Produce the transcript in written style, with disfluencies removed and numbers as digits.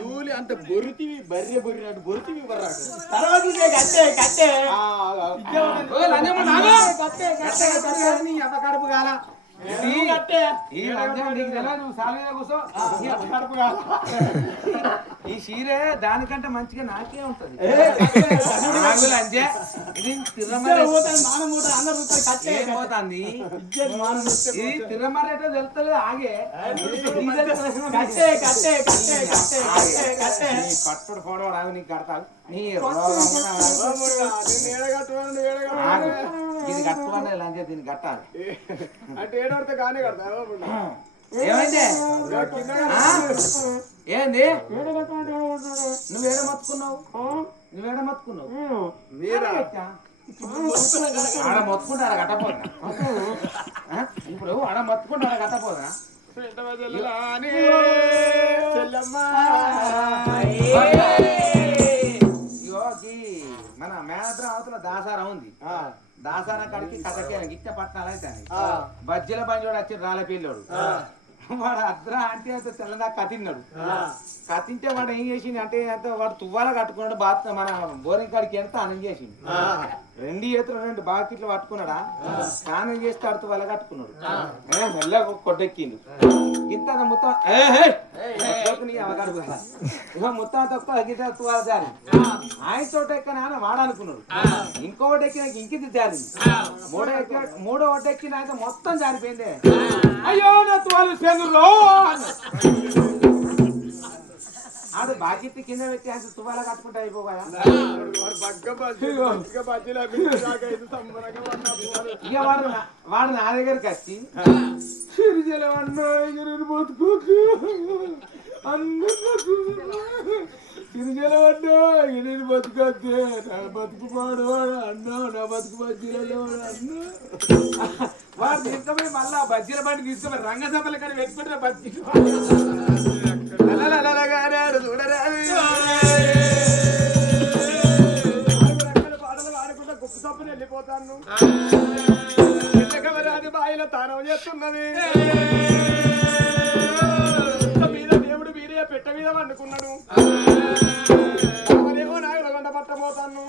ಧೂಲಿ ಅಂತ ಬರುತ್ತೀವಿ ಬರ್ರೆ ಬರ್ರಿ ಅಂತ ಬರುತ್ತೀವಿ ಬರಾಕ తర్వాత కట్టే కట్టే నీ అవ కడుపు కాల ఈ చీరే దానికంటే మంచిగా నాకే ఉంటది అంతే ఇది తిరమరేపోతుంది ఇది తిరమరేటో తెలుస్తలేదు ఆగే కట్టుడు పోవడం రాదు నీకు కడతావు నీ ఇది కట్టుకోండి లంచే దీన్ని కట్టాలి అంటే ఏడవడితే కానీ కడతా ఏమైంది ఏంది నువ్వేడ మత్తుకున్నావు ఆడ మొత్తుకుంటే ఆడ కట్టపోదా ఇప్పుడు ఆడ మొత్తుకుంటే ఆడ కట్టపోదా మన మేనద్రం అవతల దాసారం ఉంది దాసారం కాడికి కథకేళ గిట్ట పట్నాలు అయితే బజ్జీల బంజోడు వచ్చి రాళ్ళ పిల్లోడు వాడు అద్ర అంటే అంత తెల్లదా కతిన్నాడు కతింటే వాడు ఏం చేసింది అంటే అంత వాడు తువ్వాల కట్టుకున్నాడు బాత్ మన బోరింగ్ కాడికి ఎంత అనం చేసింది 2 చేతులు 2 బాకిట్లు పట్టుకున్నాడా స్నానం చేస్తే ఆడు తువ్వాల కట్టుకున్నాడు మెల్లగా కొట్టెక్కిండు ఇంత మొత్తం అవకాడు మొత్తం తక్కువ గిట్ట తువ్వాల జారి ఆయన చోట ఎక్కన వాడనుకున్నాడు ఇంకొకటి ఎక్కినాక ఇంకిది జారింది మూడో ఒకటి ఎక్కినాక మొత్తం జారిపోయింది అయ్యో నా తువ్వాలు ఆడు బాధ్యత కింద పెట్టి అంత తువ్వాల కట్టుకుంటా అయిపోగా ఇక వాడు నా దగ్గరికి వచ్చి సిరిజల పడ్డా నేను బతుకొద్దే నా బతుకు పాడవాడు అన్నా నా బతుకు బజ్జీలలో అన్నా వాడు తీసుకుపోయి మళ్ళా బజ్జీల బండి తీసుకుపోయి రంగసభల కానీ పెట్టుకుంటే బజ్జీ పాటలు ఆడుకుంటా గొప్ప సప్పుని వెళ్ళిపోతాను రాజు బాయిలో తానం చేస్తున్నది మీద దేవుడు వీరే పెట్ట మీద వండుకున్నాడు నాయుడు గంట పట్టబోతాను